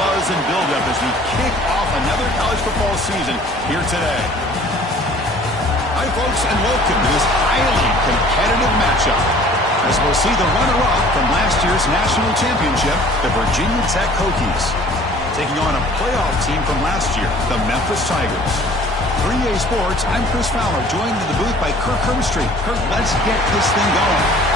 buzz and buildup as we kick off another college football season here today. Hi, folks, and welcome to this highly competitive matchup, as we'll see the runner-up from last year's national championship, the Virginia Tech Hokies, taking on a playoff team from last year, the Memphis Tigers. 3A Sports, I'm Chris Fowler, joined in the booth by Kirk Hermstreet. Kirk, let's get this thing going.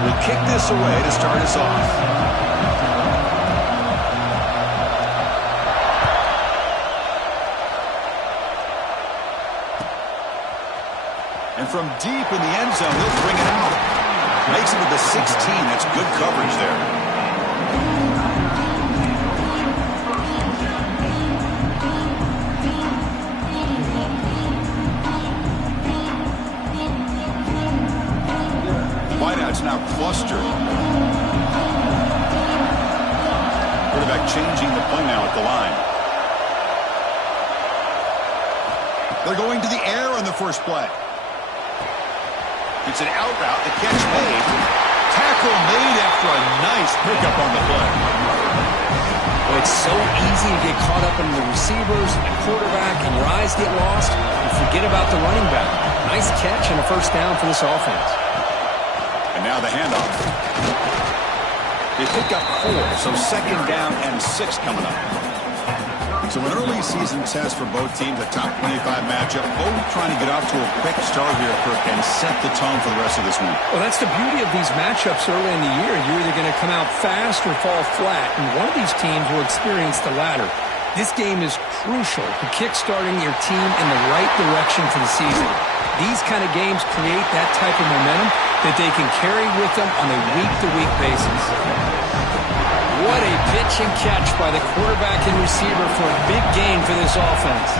Will kick this away to start us off. And from deep in the end zone, he'll bring it out. Makes it to the 16. That's good coverage there. Wideout's now clustered. Quarterback changing the play now at the line. They're going to the air on the first play. It's an out route. The catch made. Tackle made after a nice pickup on the play. Well, it's so easy to get caught up in the receivers and the quarterback, and your eyes get lost. You forget about the running back. Nice catch and a first down for this offense. And now the handoff. They pick up 4, so second down and 6 coming up. So an early season test for both teams, a top 25 matchup. Both trying to get off to a quick start here, Kirk, and set the tone for the rest of this week. Well, that's the beauty of these matchups early in the year. You're either going to come out fast or fall flat, and one of these teams will experience the latter. This game is crucial to kick-starting your team in the right direction for the season. These kind of games create that type of momentum that they can carry with them on a week-to-week basis. What a pitch and catch by the quarterback and receiver for a big gain for this offense.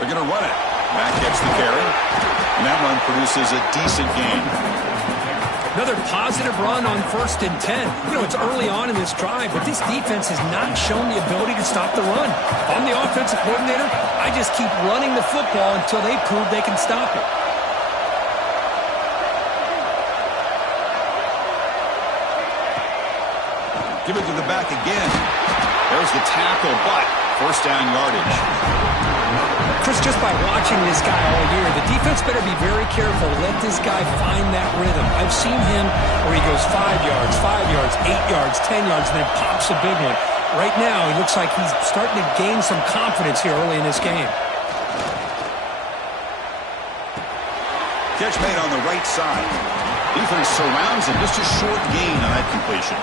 They're going to run it. Mack gets the carry. And that run produces a decent gain. Another positive run on 1st and 10. You know, it's early on in this drive, but this defense has not shown the ability to stop the run. If I'm the offensive coordinator, I just keep running the football until they prove they can stop it. Give it to the back again. There's the tackle, but first down yardage. Chris, just by watching this guy all year, the defense better be very careful. Let this guy find that rhythm. I've seen him where he goes 5 yards, 8 yards, 10 yards, and then pops a big one. Right now, he looks like he's starting to gain some confidence here early in this game. Catch made on the right side. Defense surrounds him. Just a short gain on that completion.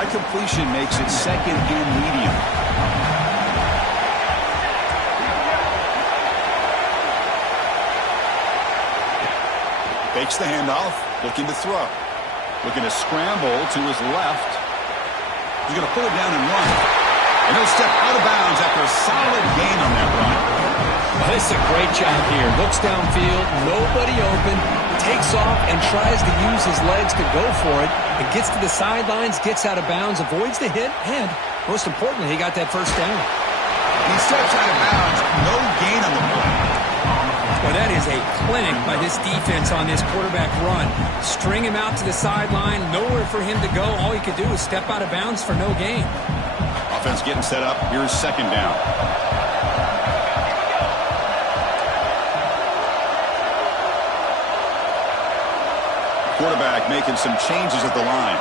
That completion makes it second and medium. Takes the handoff, looking to throw. Looking to scramble to his left. He's going to pull it down and run. And he'll step out of bounds after a solid gain on that run. Well, this is a great job here. Looks downfield, nobody open, takes off and tries to use his legs to go for it. And gets to the sidelines, gets out of bounds, avoids the hit, and most importantly, he got that first down. He steps out of bounds, no gain on the play. Well, that is a clinic by this defense on this quarterback run. String him out to the sideline, nowhere for him to go. All he could do is step out of bounds for no gain. Offense getting set up. Here's second down. Quarterback making some changes at the line.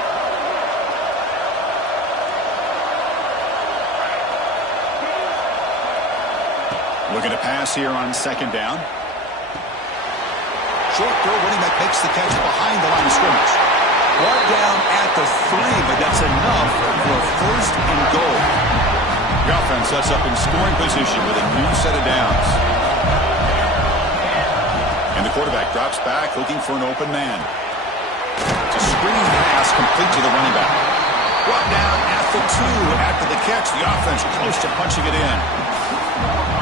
Looking to pass here on second down. Short throw, running back makes the catch behind the line of scrimmage. Brought down at the 3, but that's enough for a first and goal. The offense sets up in scoring position with a new set of downs. And the quarterback drops back looking for an open man. It's a screen pass complete to the running back. Brought down at the 2 after the catch. The offense close to punching it in.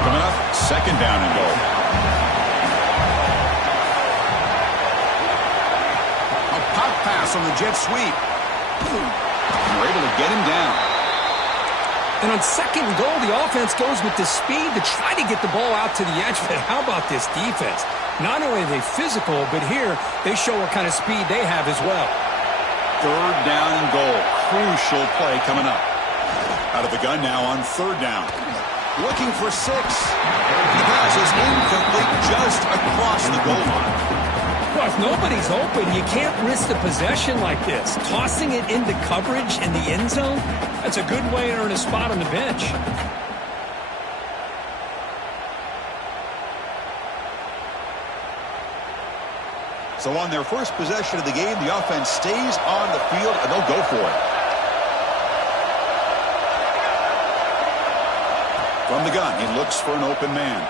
Coming up, second down and goal. A pop pass on the jet sweep. And we're able to get him down. And on second and goal, the offense goes with the speed to try to get the ball out to the edge. But how about this defense? Not only are they physical, but here they show what kind of speed they have as well. Third down and goal. Crucial play coming up. Out of the gun now on third down. Looking for 6. The pass is incomplete just across the goal line. Well, if nobody's open, you can't risk the possession like this. Tossing it into coverage in the end zone, that's a good way to earn a spot on the bench. So on their first possession of the game, the offense stays on the field, and they'll go for it. From the gun, he looks for an open man.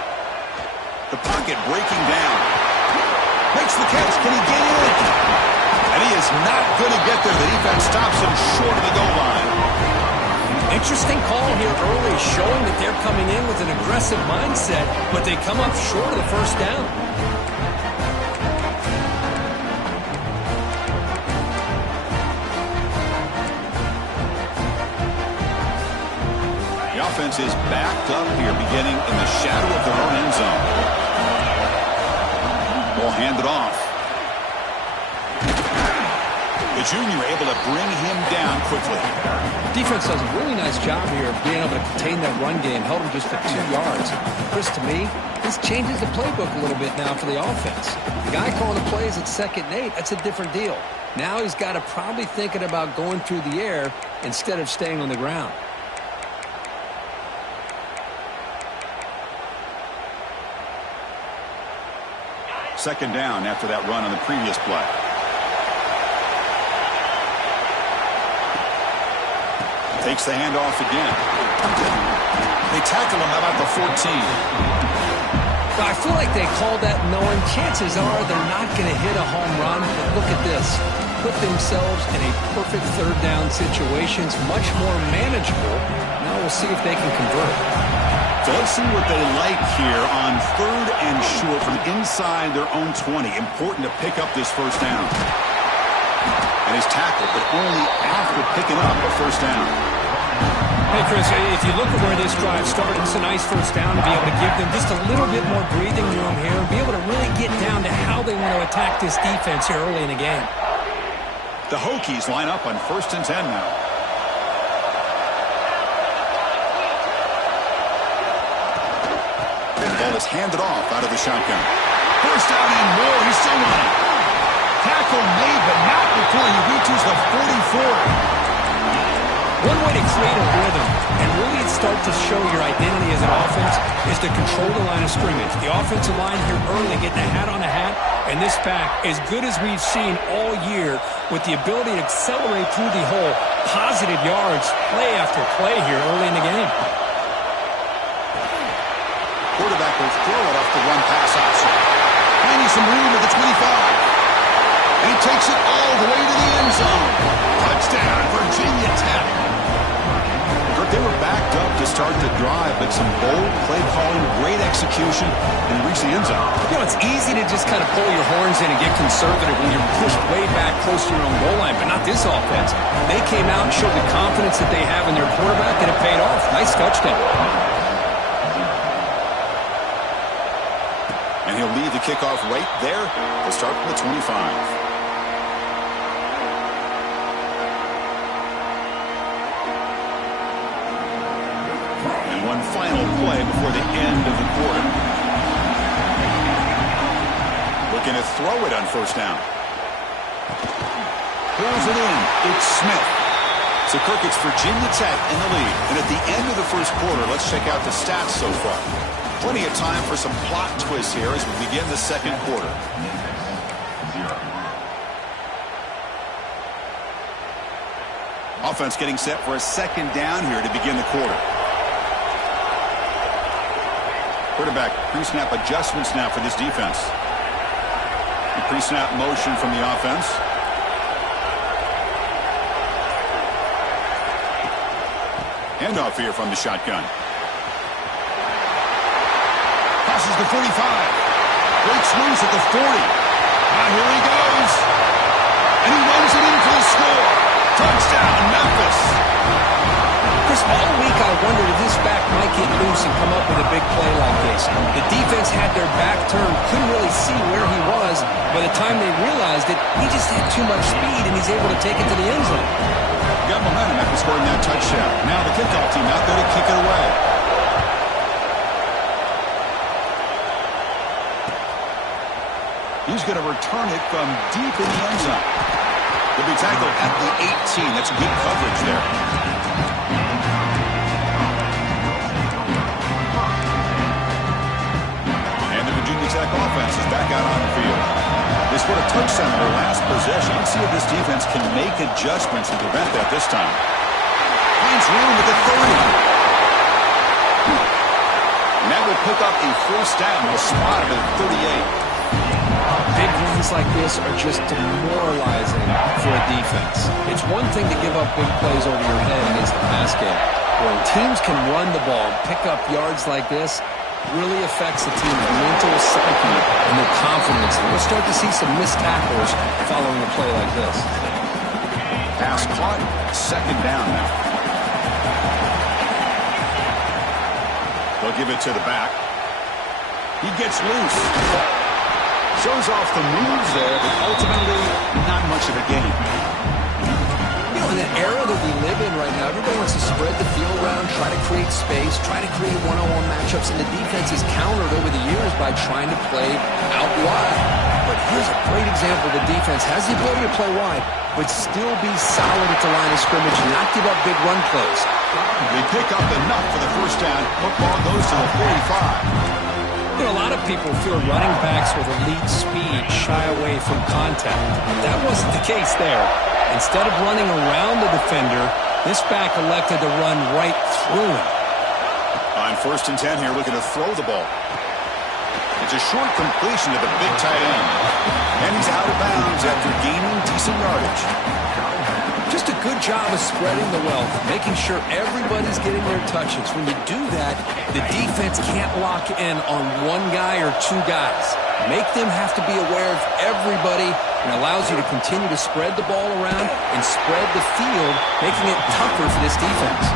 The pocket breaking down. Makes the catch. Can he get in? And he is not going to get there. The defense stops him short of the goal line. Interesting call here early, showing that they're coming in with an aggressive mindset, but they come up short of the first down. The offense is backed up here, beginning in the shadow of their own end zone. Ball handed off. The junior able to bring him down quickly. Defense does a really nice job here of being able to contain that run game, held him just for 2 yards. Chris, to me, this changes the playbook a little bit now for the offense. The guy calling the plays at 2nd and 8, that's a different deal. Now he's got to probably thinking about going through the air instead of staying on the ground. Second down after that run on the previous play. Takes the handoff again. They tackle him about the 14. Well, I feel like they called that knowing chances are they're not going to hit a home run. But look at this. Put themselves in a perfect third down situation. It's much more manageable. Now we'll see if they can convert. So let's see what they like here on third and short from inside their own 20. Important to pick up this first down. And he's tackled, but only after picking up a first down. Hey, Chris, if you look at where this drive started, it's a nice first down to be able to give them just a little bit more breathing room here and be able to really get down to how they want to attack this defense here early in the game. The Hokies line up on 1st and 10 now. The ball is handed off out of the shotgun. First down and more. He's still running. Tackle made, but not before he reaches the 44. One way to create a rhythm and really start to show your identity as an offense is to control the line of scrimmage. The offensive line here early getting a hat on a hat, and this back, as good as we've seen all year, with the ability to accelerate through the hole, positive yards, play after play here early in the game. Quarterback will throw it off the run pass option. Finding some room at the 25. And he takes it all the way to the end zone. Touchdown, Virginia Tech. They were backed up to start the drive, but some bold play calling, great execution, and reach the end zone. You know, it's easy to just kind of pull your horns in and get conservative when you're pushed way back close to your own goal line, but not this offense. They came out and showed the confidence that they have in their quarterback, and it paid off. Nice touchdown. And he'll lead the kickoff right there. They'll start from the 25. One final play before the end of the quarter. Looking to throw it on first down. Pulls it in. It's Smith. So, Kirk, it's Virginia Tech in the lead. And at the end of the first quarter, let's check out the stats so far. Plenty of time for some plot twists here as we begin the second quarter. Offense getting set for a second down here to begin the quarter. Quarterback pre-snap adjustments now for this defense. The pre-snap motion from the offense. Handoff here from the shotgun. Passes the 45. Breaks loose at the 40. Now here he goes. And he runs it in for the score. Touchdown, Memphis. Chris, all week I wondered if this back might get loose and come up with a big play like this. The defense had their back turned, couldn't really see where he was. By the time they realized it, he just had too much speed, and he's able to take it to the end zone. Got momentum after scoring that touchdown. Now the kickoff team out there to kick it away. He's going to return it from deep in the end zone. He'll be tackled at the 18. That's good coverage there. And the Virginia Tech offense is back out on the field. They scored a touchdown in their last possession. Let's see if this defense can make adjustments to prevent that this time. Finds room at the 30. And that will pick up a first down. We'll spot it at 38. Big runs like this are just demoralizing for a defense. It's one thing to give up big plays over your head against the pass game. When teams can run the ball and pick up yards like this, really affects the team's mental psyche and their confidence. And we'll start to see some missed tackles following a play like this. Pass caught. Second down now. They'll give it to the back. He gets loose. Shows off the moves there, but ultimately not much of a gain. You know, in the era that we live in right now, everybody wants to spread the field around, try to create space, try to create one-on-one matchups, and the defense is countered over the years by trying to play out wide. But here's a great example. The defense has the ability to play wide, but still be solid at the line of scrimmage and not give up big run plays. They pick up enough for the first down. Football goes to the 45. You know, a lot of people feel running backs with elite speed shy away from contact. That wasn't the case there. Instead of running around the defender, this back elected to run right through him. On 1st and 10 here, looking to throw the ball. It's a short completion to the big tight end. And he's out of bounds after gaining decent yardage. Just a good job of spreading the wealth, making sure everybody's getting their touches. When you do that, the defense can't lock in on one guy or two guys. Make them have to be aware of everybody, and allows you to continue to spread the ball around and spread the field, making it tougher for this defense.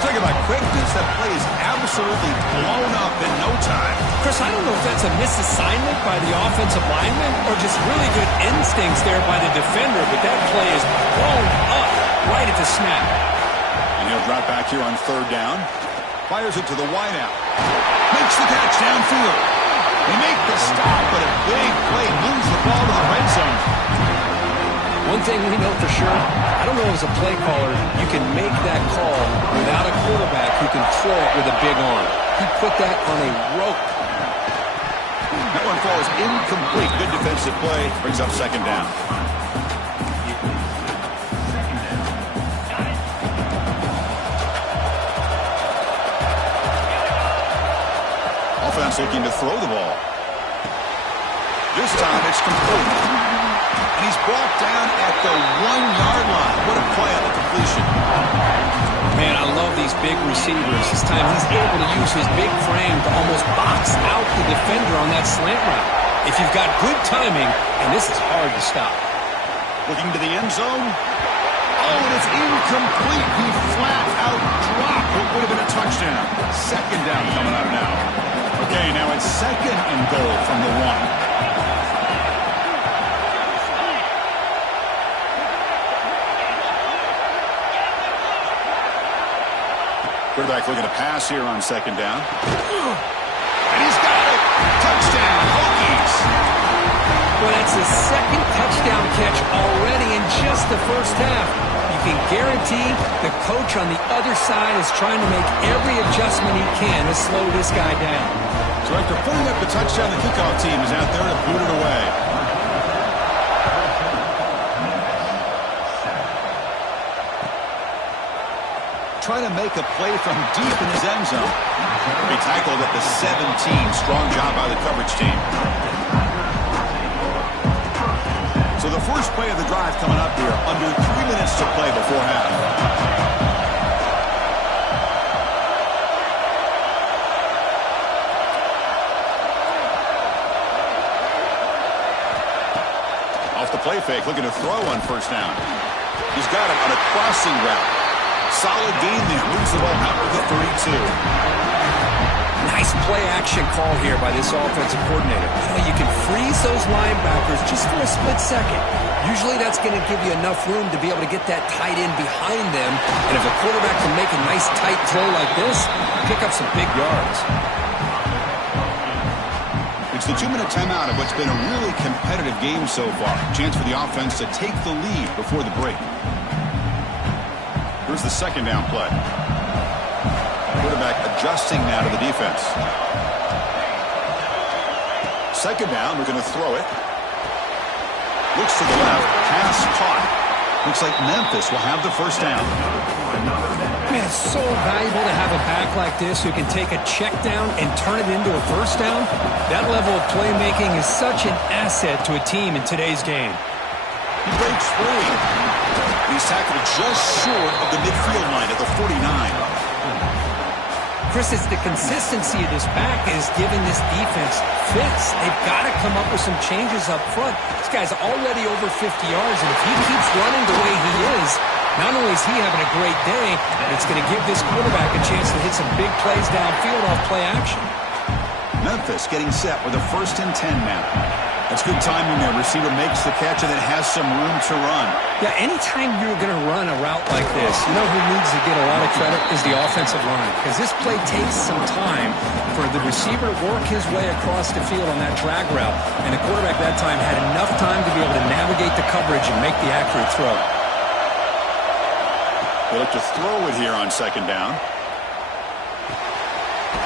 Talk about quickness. That play is absolutely blown up in no time. Chris, I don't know if that's a misassignment by the offensive lineman or just really good instincts there by the defender, but that play is blown up right at the snap. And he'll drop back here on 3rd down. Fires it to the wideout. Makes the catch downfield. They make the stop, but a big play moves the ball to the red zone. One thing we know for sure, I don't know as a play caller, you can make that call without a quarterback who can throw it with a big arm. He put that on a rope. That one falls incomplete. Good defensive play. Brings up 2nd down. Offense looking to throw the ball. This time it's complete. And he's brought down at the 1-yard line. What a play on the completion. Man, I love these big receivers. This time he's able to use his big frame to almost box out the defender on that slant route. If you've got good timing, and this is hard to stop. Looking to the end zone. Oh, and it's incomplete. He flat out dropped what would have been a touchdown. 2nd down coming up now. Okay, now it's 2nd and goal from the 1. Quarterback looking to pass here on 2nd down. And he's got it. Touchdown, Hokies. Well, that's his 2nd touchdown catch already in just the first half. You can guarantee the coach on the other side is trying to make every adjustment he can to slow this guy down. So after putting up the touchdown, the kickoff team is out there to boot it away. try to make a play from deep in his end zone. He tackled at the 17. Strong job by the coverage team. So the first play of the drive coming up here. Under 3 minutes to play before half. Off the play fake, looking to throw on first down. He's got it on a crossing route. Solid gain there. Moves the ball out to the 32. Nice play action call here by this offensive coordinator. You can freeze those linebackers just for a split second. Usually that's going to give you enough room to be able to get that tight end behind them. And if a quarterback can make a nice tight throw like this, pick up some big yards. It's the 2-minute timeout of what's been a really competitive game so far. Chance for the offense to take the lead before the break. Here's the second down play. Quarterback adjusting now to the defense. Second down, we're going to throw it. Looks to the left, pass caught. Looks like Memphis will have the first down. Man, it's so valuable to have a back like this who can take a check down and turn it into a first down. That level of playmaking is such an asset to a team in today's game. He breaks free. He's tackled just short of the midfield line at the 49. Chris, it's the consistency of this back is giving this defense fits. They've got to come up with some changes up front. This guy's already over 50 yards, and if he keeps running the way he is, not only is he having a great day, but it's going to give this quarterback a chance to hit some big plays downfield off play action. Memphis getting set with a 1st and 10 now. That's good timing there. Receiver makes the catch and then has some room to run. Yeah, anytime you're going to run a route like this, you know who needs to get a lot of credit is the offensive line. Because this play takes some time for the receiver to work his way across the field on that drag route. And the quarterback that time had enough time to be able to navigate the coverage and make the accurate throw. They look to throw it here on second down.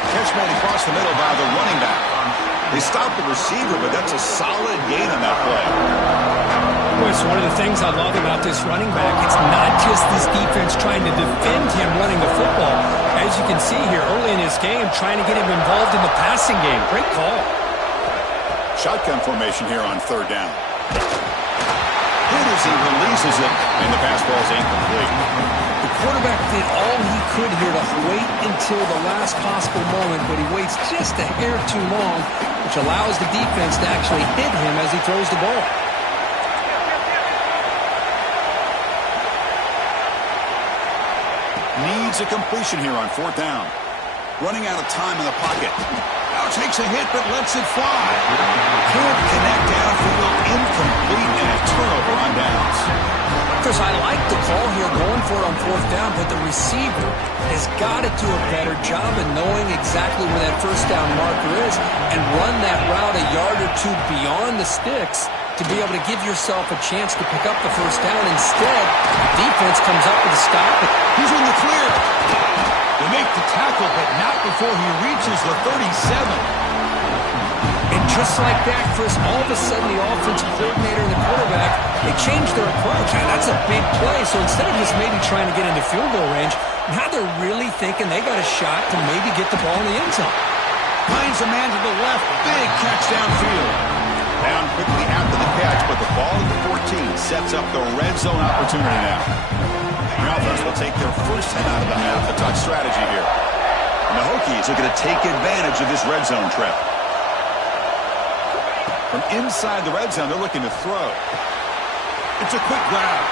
Catch made across the middle by the running back. They stopped the receiver, but that's a solid gain on that play. Boy, it's one of the things I love about this running back. It's not just this defense trying to defend him running the football. As you can see here early in this game, trying to get him involved in the passing game. Great call. Shotgun formation here on third down. Hit as he releases it, and the pass ball is incomplete. The quarterback did all he could here to wait until the last possible moment, but he waits just a hair too long, which allows the defense to actually hit him as he throws the ball. Needs a completion here on fourth down. Running out of time in the pocket. Now takes a hit, but lets it fly. Can't connect downfield, incomplete, and a turnover on downs. Chris, I like the call here going for it on fourth down, but the receiver has got to do a better job of knowing exactly where that first down marker is and run that route a yard or two beyond the sticks to be able to give yourself a chance to pick up the first down. Instead, the defense comes up with a stop. He's in the clear. They make the tackle, but not before he reaches the 37. And just like that, Chris, all of a sudden the offensive coordinator and the quarterback, they changed their approach. And that's a big play. So instead of just maybe trying to get into field goal range, now they're really thinking they got a shot to maybe get the ball in the end zone. Finds a man to the left. Big catch downfield. Down quickly after the catch, but the ball at the 14 sets up the red zone opportunity now. The offense will take their first head out of the half. A tough strategy here. And the Hokies are going to take advantage of this red zone trip. From inside the red zone, they're looking to throw. It's a quick grab.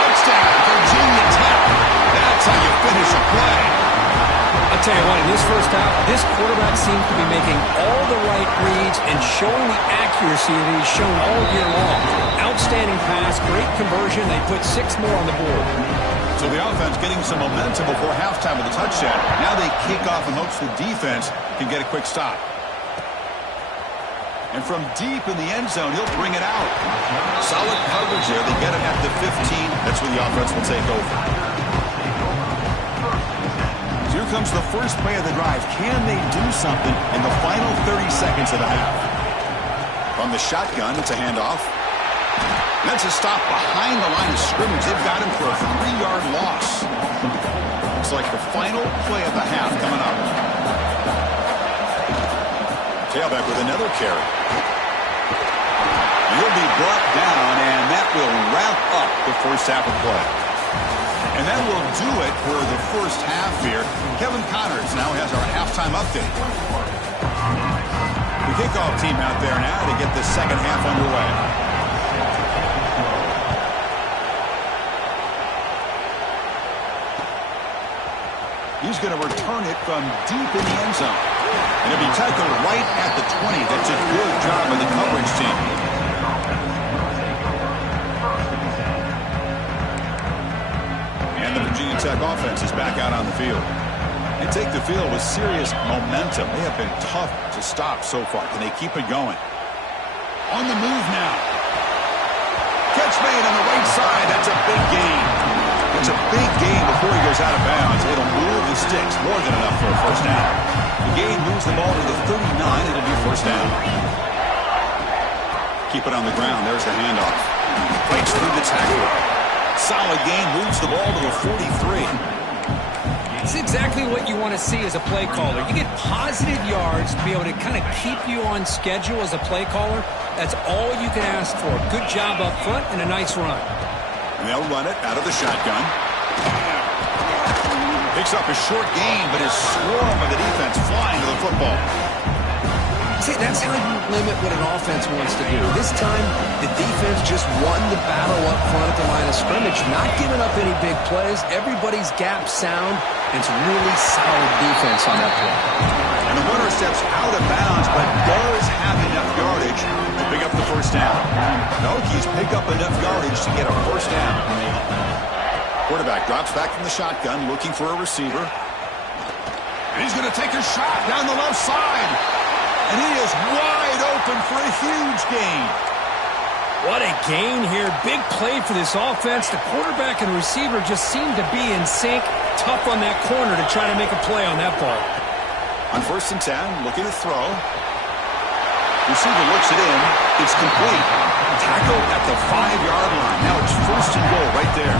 Touchdown, Virginia Tech. That's how you finish a play. I'll tell you what, in this first half, this quarterback seems to be making all the right reads and showing the accuracy that he's shown all year long. Outstanding pass, great conversion. They put 6 more on the board. So the offense getting some momentum before halftime with a touchdown. Now they kick off in hopes the defense can get a quick stop. And from deep in the end zone, he'll bring it out. Solid coverage there. They get it at the 15. That's where the offense will take over. So here comes the first play of the drive. Can they do something in the final 30 seconds of the half? From the shotgun, it's a handoff. That's a stop behind the line of scrimmage. They've got him for a 3-yard loss. Looks like the final play of the half coming up. Tailback with another carry. He'll be brought down, and that will wrap up the first half of play. And that will do it for the first half here. Kevin Connors now has our halftime update. The kickoff team out there now to get the second half underway. He's going to return it from deep in the end zone. And it'll be tackled right at the 20. That's a good job of the coverage team. And the Virginia Tech offense is back out on the field. They take the field with serious momentum. They have been tough to stop so far. Can they keep it going? On the move now. Catch made on the right side. That's a big gain. It's a big gain before he goes out of bounds. It'll move the sticks more than enough for a first down. The gain moves the ball to the 39. It'll be first down. Keep it on the ground. There's the handoff. Breaks through the tackle. Solid gain. Moves the ball to the 43. It's exactly what you want to see as a play caller. You get positive yards to be able to kind of keep you on schedule as a play caller. That's all you can ask for. Good job up front and a nice run. And they'll run it out of the shotgun. Picks up a short gain, but his swarm of the defense flying to the football. See, that's how you limit what an offense wants to do. This time, the defense just won the battle up front at the line of scrimmage, not giving up any big plays. Everybody's gap sound. It's really solid defense on that play. And the runner steps out of bounds, but does have enough yardage to pick up the first down. The Hokies pick up enough yardage to get a first down. Quarterback drops back from the shotgun, looking for a receiver. And he's going to take a shot down the left side. And he is wide open for a huge gain. What a gain here. Big play for this offense. The quarterback and receiver just seem to be in sync. Tough on that corner to try to make a play on that ball. On 1st and 10, looking to throw. Receiver looks it in. It's complete. Tackle at the 5-yard line. Now it's 1st and goal right there.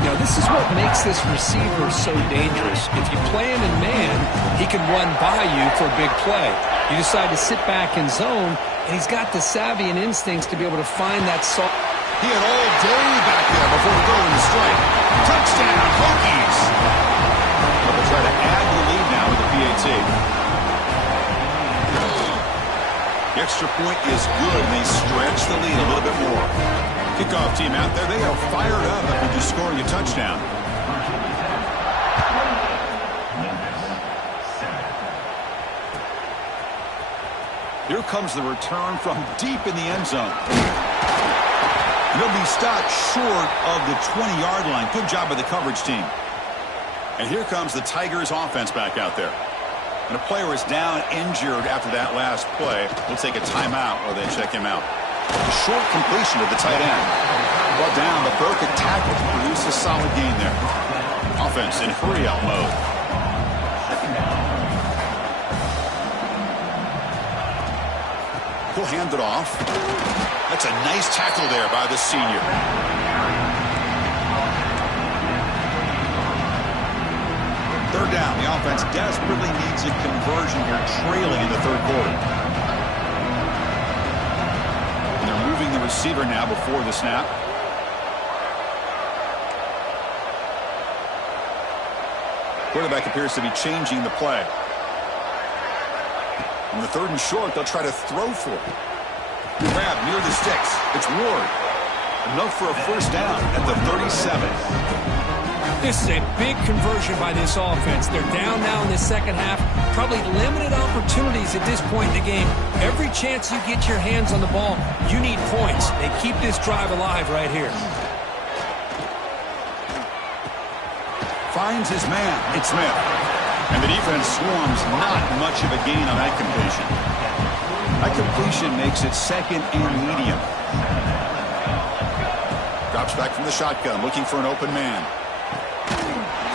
You know, this is what makes this receiver so dangerous. If you play him in man, he can run by you for a big play. You decide to sit back in zone, and he's got the savvy and instincts to be able to find that soft. He had all day back there before going to strike. Touchdown, Hokies. But they'll try to add to the lead now with the PAT. The extra point is good, and they stretch the lead a little bit more. Kickoff team out there, they are fired up after just scoring a touchdown. Here comes the return from deep in the end zone. And he'll be stopped short of the 20-yard line. Good job by the coverage team. And here comes the Tigers offense back out there. And a player is down injured after that last play. We'll take a timeout while they check him out. A short completion of the tight end. Brought down, but broke a tackle to produce a solid gain there. Offense in hurry-out mode. He'll hand it off. That's a nice tackle there by the senior. Third down. The offense desperately needs a conversion here, trailing in the third quarter. And they're moving the receiver now before the snap. Quarterback appears to be changing the play. On the 3rd and short, they'll try to throw for it. Grab near the sticks. It's Ward. Enough for a first down at the 37. This is a big conversion by this offense. They're down now in the second half. Probably limited opportunities at this point in the game. Every chance you get your hands on the ball, you need points. They keep this drive alive right here. Finds his man. It's Smith. And the defense swarms not much of a gain on that completion. That completion makes it 2nd and medium. Drops back from the shotgun, looking for an open man.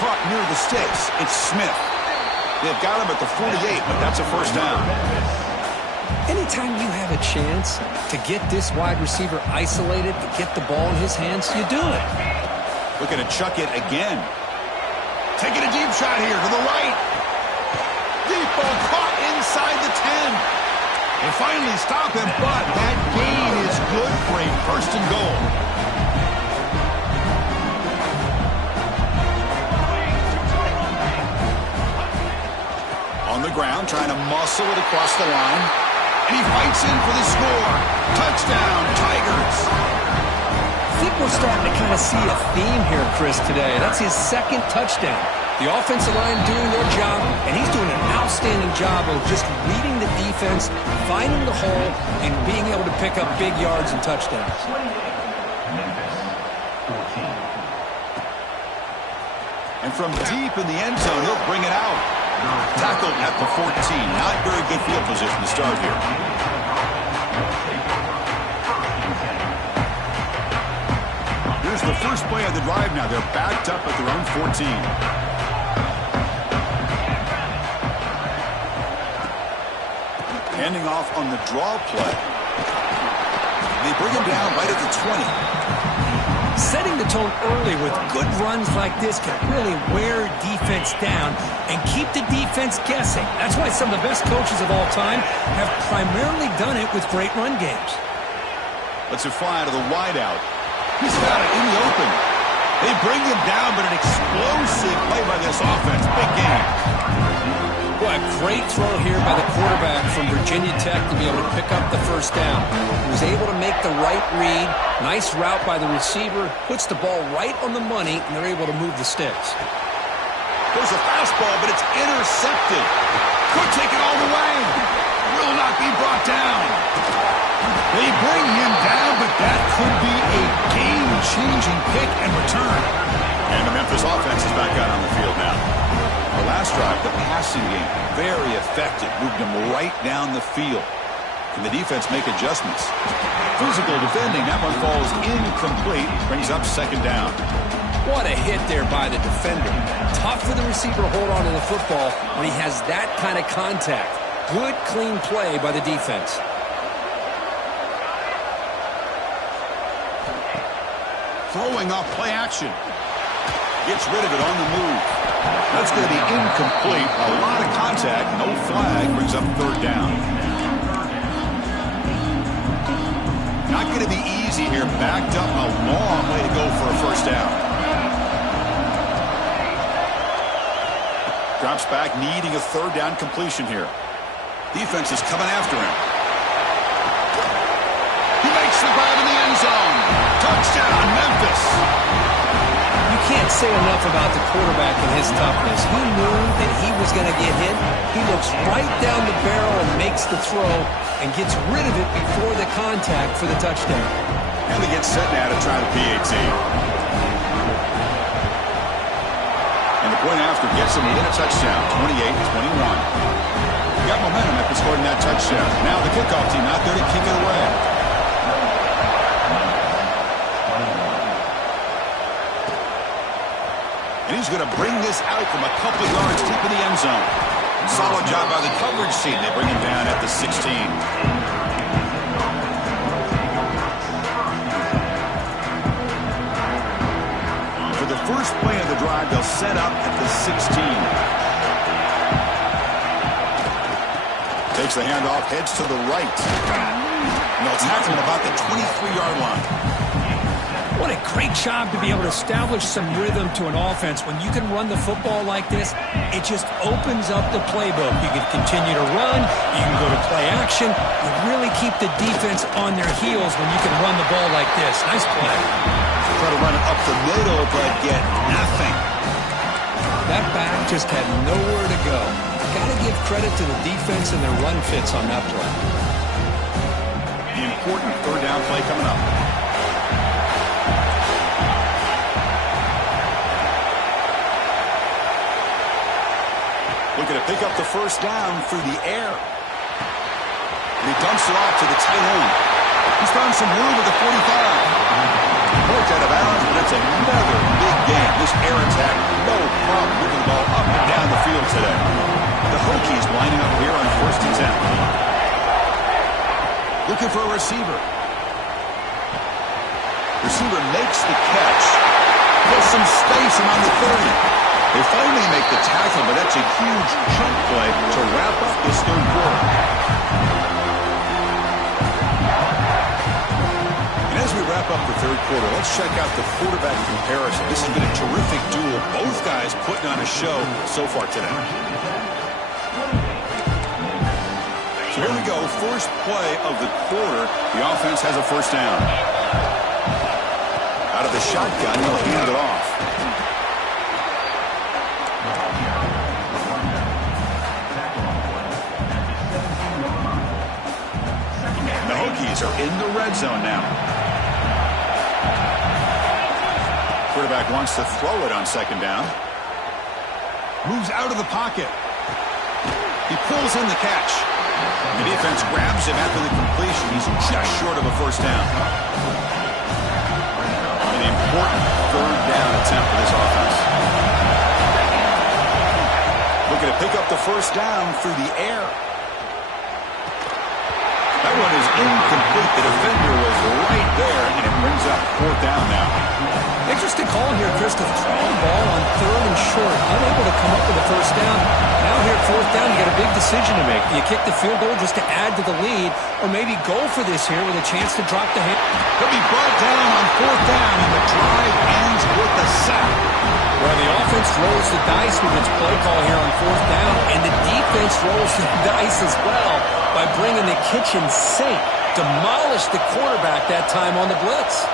Caught near the sticks. It's Smith. They've got him at the 48, but that's a first down. Anytime you have a chance to get this wide receiver isolated, to get the ball in his hands, you do it. Looking to chuck it again. Taking a deep shot here to the right. Deep ball caught inside the 10. They finally stop him, but that gain is good for a first and goal. On the ground, trying to muscle it across the line. And he fights in for the score. Touchdown, Tigers. I think we're starting to kind of see a theme here, Chris, today. That's his second touchdown. The offensive line doing their job, and he's doing an outstanding job of just reading the defense, finding the hole, and being able to pick up big yards and touchdowns. And from deep in the end zone, he'll bring it out. Tackled at the 14. Not very good field position to start here. Here's the first play of the drive now. They're backed up at their own 14. Handing off on the draw play. They bring him down right at the 20. Setting the tone early with good runs like this can really wear defense down and keep the defense guessing. That's why some of the best coaches of all time have primarily done it with great run games. Let's it fly to the wideout. He's got it in the open. They bring him down, but an explosive play by this offense. Big game. Boy, a great throw here by the quarterback from Virginia Tech to be able to pick up the first down. He was able to make the right read. Nice route by the receiver. Puts the ball right on the money, and they're able to move the sticks. There's a fastball, but it's intercepted. Could take it all the way. Will not be brought down. They bring him down, but that could be a game-changing pick and return. And the Memphis offense is back out on the field now. The last drive, the passing game, very effective. Moved him right down the field. Can the defense make adjustments? Physical defending. That one falls incomplete. Brings up second down. What a hit there by the defender. Tough for the receiver to hold on to the football when he has that kind of contact. Good, clean play by the defense. Throwing off play action. Gets rid of it on the move. That's going to be incomplete. A lot of contact. No flag. Brings up third down. Not going to be easy here. Backed up a long way to go for a first down. Drops back, needing a third down completion here. Defense is coming after him. He makes the grab in the end zone. Touchdown, Memphis. You can't say enough about the quarterback and his toughness. He knew that he was going to get hit. He looks right down the barrel and makes the throw and gets rid of it before the contact for the touchdown. And they get set now to try the PAT. And the point after gets him in a touchdown, 28-21. Got momentum after scoring that touchdown. Now the kickoff team out there to kick it away. And he's going to bring this out from a couple of yards deep in the end zone. Solid job by the coverage team. They bring him down at the 16. For the first play of the drive, they'll set up at the 16. Takes the handoff, heads to the right. And they'll tackle him about the 23-yard line. What a great job to be able to establish some rhythm to an offense. When you can run the football like this, it just opens up the playbook. You can continue to run. You can go to play action. You really keep the defense on their heels when you can run the ball like this. Nice play. Try to run it up the middle, but get nothing. That back just had nowhere to go. Got to give credit to the defense and their run fits on that play. The important third down play coming up. Looking to pick up the first down through the air. And he dumps it off to the tight end. He's found some room at the 45. Worked out of bounds, but it's another big game. This air attack, no problem moving the ball up and down the field today. The Hokies lining up here on first and 10. Looking for a receiver. Receiver makes the catch. There's some space around the 30. They finally make the tackle, but that's a huge chunk play to wrap up this third quarter. And as we wrap up the third quarter, let's check out the quarterback comparison. This has been a terrific duel. Both guys putting on a show so far today. So here we go, first play of the quarter. The offense has a first down. Out of the shotgun, he'll hand it off. The Hokies are in the red zone now. Quarterback wants to throw it on second down. Moves out of the pocket. He pulls in the catch. The defense grabs him after the completion. He's just short of a first down. An important third down attempt for this offense. Looking to pick up the first down through the air. That one is incomplete. The defender was right there, and it brings up fourth down now. Interesting call here, Chris, to throw the ball on third and short, unable to come up with a first down. Now here at fourth down, you got a big decision to make. Do you kick the field goal just to add to the lead, or maybe go for this here with a chance to drop the hand? He'll be brought down on fourth down, and the drive ends with a sack. Well, the offense rolls the dice with its play call here on fourth down, and the defense rolls the dice as well by bringing the kitchen sink. Demolished the quarterback that time on the blitz.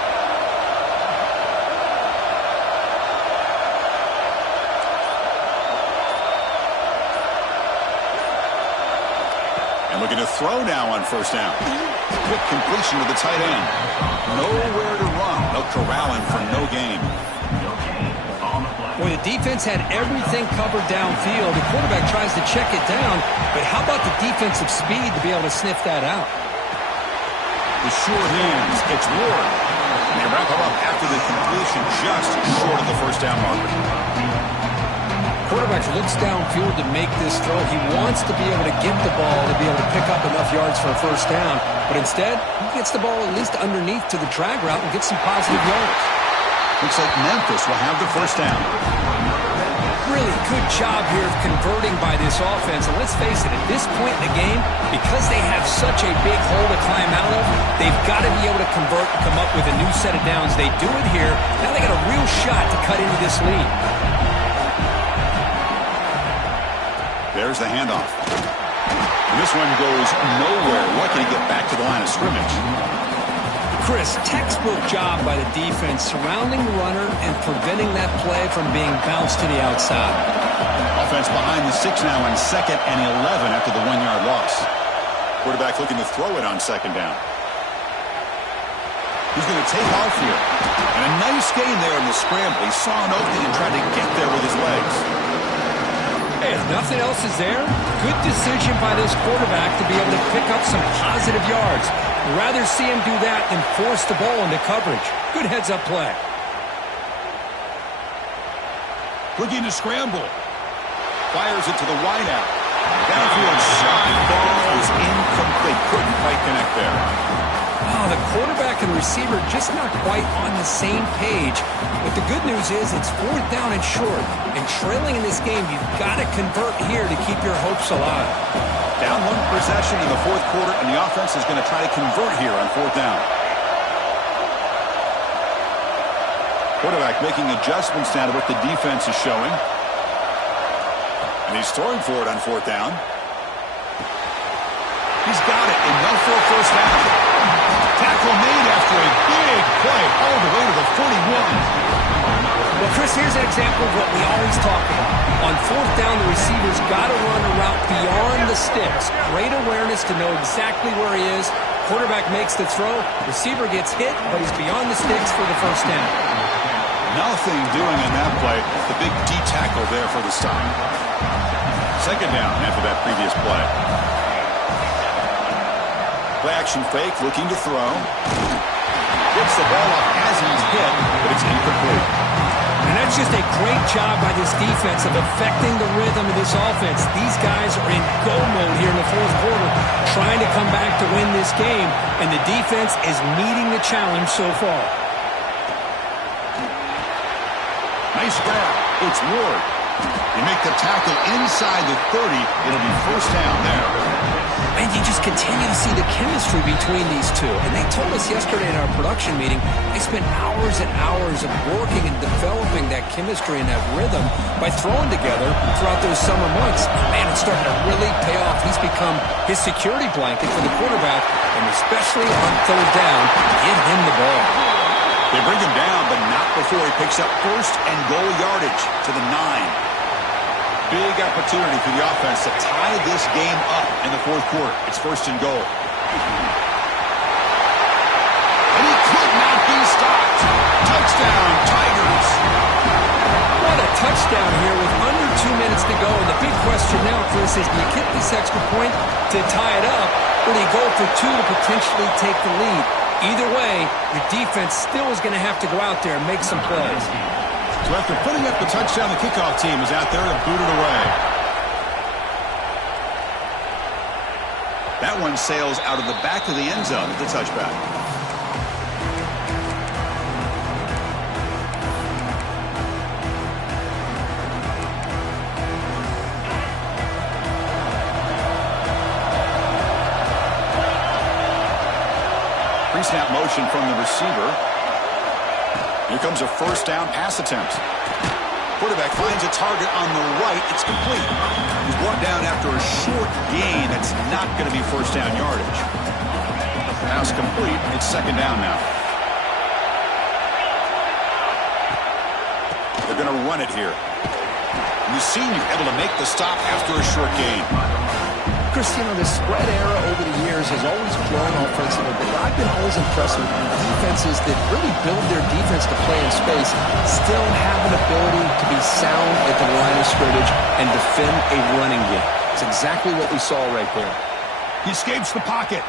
Looking to throw now on first down. Quick completion to the tight end. Nowhere to run. They'll corral him for no gain. Well, the defense had everything covered downfield. The quarterback tries to check it down, but how about the defensive speed to be able to sniff that out? The sure hands. It's Ward. And they wrap him up after the completion, just short of the first down marker. Quarterback looks downfield to make this throw. He wants to be able to get the ball to be able to pick up enough yards for a first down. But instead, he gets the ball at least underneath to the drag route and gets some positive yards. Looks like Memphis will have the first down. Really good job here of converting by this offense. And let's face it, at this point in the game, because they have such a big hole to climb out of, they've got to be able to convert and come up with a new set of downs. They do it here. Now they got a real shot to cut into this lead. There's the handoff. And this one goes nowhere. Lucky to get back to the line of scrimmage. Chris, textbook job by the defense surrounding the runner and preventing that play from being bounced to the outside. Offense behind the 6 now on 2nd and 11 after the 1-yard loss. Quarterback looking to throw it on second down. He's going to take off here. And a nice gain there in the scramble. He saw an opening and tried to get there with his legs. Hey, if nothing else is there, good decision by this quarterback to be able to pick up some positive yards. Rather see him do that than force the ball into coverage. Good heads-up play. Looking to scramble. Fires it to the wideout. Downfield shot. Ball is incomplete. Couldn't quite connect there. Oh, the quarterback and receiver just not quite on the same page. But the good news is it's fourth down and short. And trailing in this game, you've got to convert here to keep your hopes alive. Down one possession in the fourth quarter, and the offense is going to try to convert here on fourth down. Quarterback making adjustments now to what the defense is showing. And he's throwing for it on fourth down. He's got it, enough for a first down. Tackle made after a big play all the way to the 41. Well, Chris, here's an example of what we always talk about. On fourth down, the receiver's got to run a route beyond the sticks. Great awareness to know exactly where he is. Quarterback makes the throw. Receiver gets hit, but he's beyond the sticks for the first down. Nothing doing in that play. The big D tackle there for the stop. Second down after that previous play. Play action fake, looking to throw. Gets the ball off as he's hit, but it's incomplete. And that's just a great job by this defense of affecting the rhythm of this offense. These guys are in go mode here in the fourth quarter, trying to come back to win this game, and the defense is meeting the challenge so far. Nice grab. It's Ward. You make the tackle inside the 30. It'll be first down there. And you just continue to see the chemistry between these two. And they told us yesterday in our production meeting, they spent hours and hours of working and developing that chemistry and that rhythm by throwing together throughout those summer months. And man, it's starting to really pay off. He's become his security blanket for the quarterback, and especially on third down, get him the ball. They bring him down, but not before he picks up first and goal yardage to the 9. Big opportunity for the offense to tie this game up in the fourth quarter. It's first and goal. And he could not be stopped. Touchdown, Tigers. What a touchdown here with under 2 minutes to go. And the big question now, Chris, is do you kick this extra point to tie it up, or do you go for 2 to potentially take the lead? Either way, your defense still is going to have to go out there and make some plays. So after putting up the touchdown, the kickoff team is out there to boot it away. That one sails out of the back of the end zone at the touchback. Pre-snap motion from the receiver. Here comes a first down pass attempt. Quarterback finds a target on the right. It's complete. He's brought down after a short gain. That's not going to be first down yardage. Pass complete. It's second down now. They're going to run it here. And the senior able to make the stop after a short gain. Chris, you know, the spread era over the years has always grown offensively, but I've been always impressed with defenses that really build their defense to play in space, still have an ability to be sound at the line of scrimmage and defend a running game. It's exactly what we saw right there. He escapes the pocket.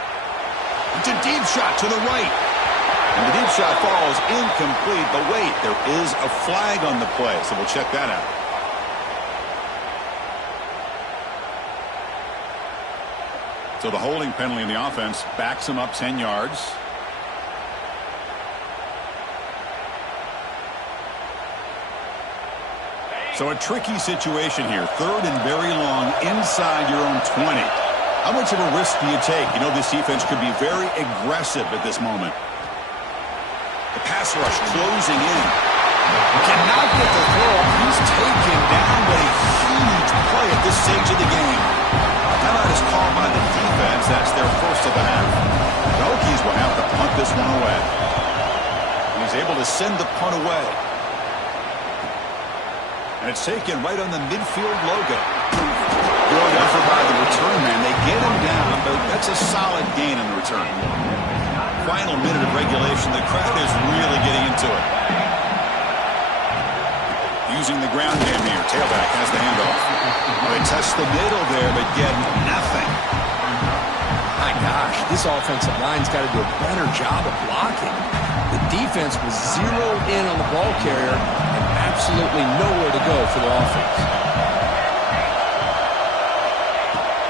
It's a deep shot to the right. And the deep shot falls incomplete, but wait, there is a flag on the play, so we'll check that out. So the holding penalty in the offense backs him up 10 yards. So a tricky situation here. Third and very long inside your own 20. How much of a risk do you take? You know, this defense could be very aggressive at this moment. The pass rush closing in. Cannot get the throw. He's taken down, but a huge play at this stage of the game. Timeout is called by the defense. That's their first of the half. The Hokies will have to punt this one away. He's able to send the punt away. And it's taken right on the midfield logo. Good effort by the return man. They get him down, but that's a solid gain in the return. Final minute of regulation. The crowd is really getting into it. Using the ground game here. Tailback has the handoff. Well, they touch the middle there, but get nothing. My gosh, this offensive line's got to do a better job of blocking. The defense was zeroed in on the ball carrier and absolutely nowhere to go for the offense.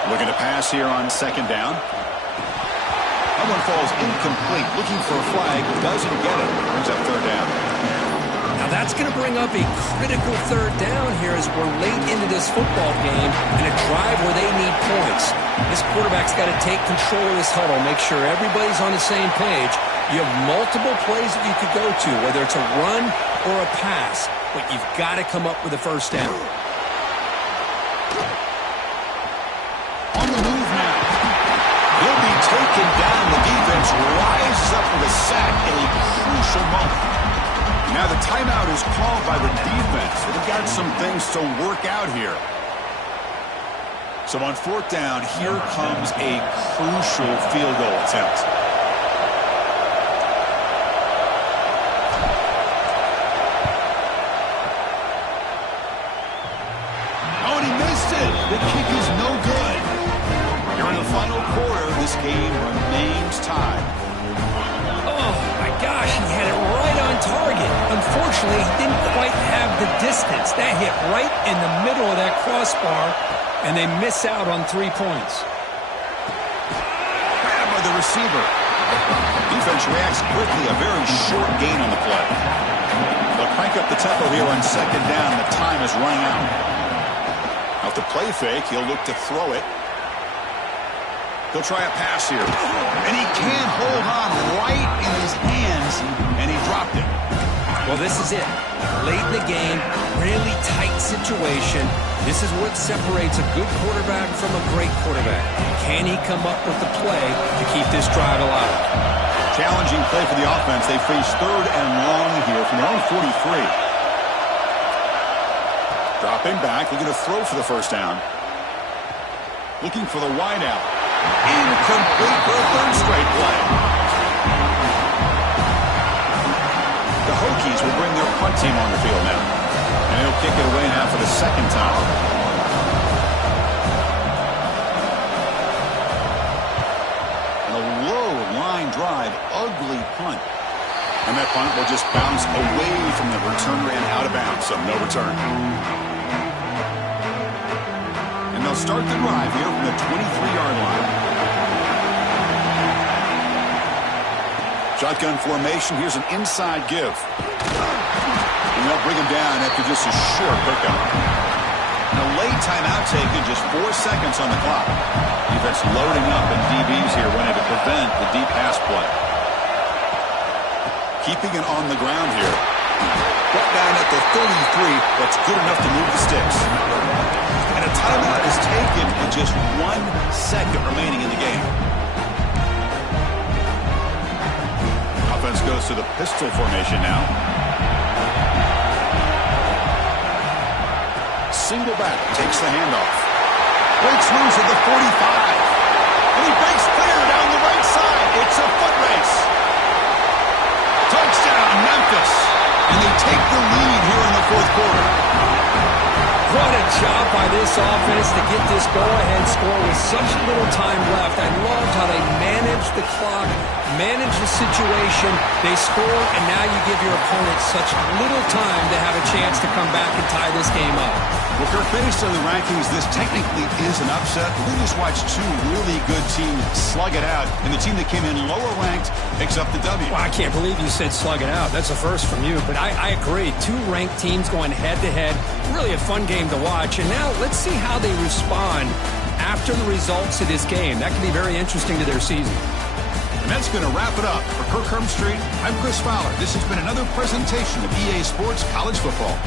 Looking to pass here on second down. That one falls incomplete. Looking for a flag. Doesn't get it. Brings up third down. Now that's going to bring up a critical third down here as we're late into this football game in a drive where they need points. This quarterback's got to take control of this huddle, make sure everybody's on the same page. You have multiple plays that you could go to, whether it's a run or a pass, but you've got to come up with a first down. On the move now. He'll be taken down. The defense rises up with a sack in a crucial moment. Now the timeout is called by the defense. They've got some things to work out here. So on fourth down, here comes a crucial field goal attempt. Oh, and he missed it. The kick is no good. Here in the final quarter, this game remains tied. Oh, my gosh, he had it right on target. Unfortunately, he didn't quite have the distance. That hit right in the middle of that crossbar, and they miss out on 3 points. Grabbed by the receiver. Defense reacts quickly, a very short gain on the play. They'll crank up the tempo here on second down. The time is running out. Off the play fake, he'll look to throw it. He'll try a pass here. And he can't hold on right in his hands, and he dropped it. Well, this is it. Late in the game, really tight situation. This is what separates a good quarterback from a great quarterback. Can he come up with the play to keep this drive alive? Challenging play for the offense. They face 3rd and long here from their own 43. Dropping back, looking to throw for the first down. Looking for the wide out. Incomplete for a 3rd straight play. The Hokies will bring their punt team on the field now. And he'll kick it away now for the 2nd time. And a low line drive, ugly punt. And that punt will just bounce away from the returner and out of bounds, so no return. And they'll start the drive here from the 23-yard line. Shotgun formation. Here's an inside give. And they'll bring him down after just a short pickup. And a late timeout taken, just 4 seconds on the clock. Defense loading up, and DBs here wanting to prevent the deep pass play. Keeping it on the ground here. Brought down at the 33. That's good enough to move the sticks. And a timeout is taken with just 1 second remaining in the game. Offense goes to the pistol formation now. Single back, takes the handoff. Breaks loose at the 45. And he breaks clear down the right side. It's a foot race. Touchdown, Memphis. And they take the lead here in the 4th quarter. What a job by this offense to get this go-ahead score with such little time left. I loved how they managed the clock, managed the situation. They scored, and now you give your opponent such little time to have a chance to come back and tie this game up. Well, Kirk, based on the rankings, this technically is an upset. We just watched 2 really good teams slug it out, and the team that came in lower ranked picks up the W. Well, I can't believe you said slug it out. That's a first from you, but I agree. 2 ranked teams going head-to-head. Really a fun game to watch. And now let's see how they respond after the results of this game. That can be very interesting to their season. And that's going to wrap it up. For Kirk Street, I'm Chris Fowler. This has been another presentation of EA Sports College Football.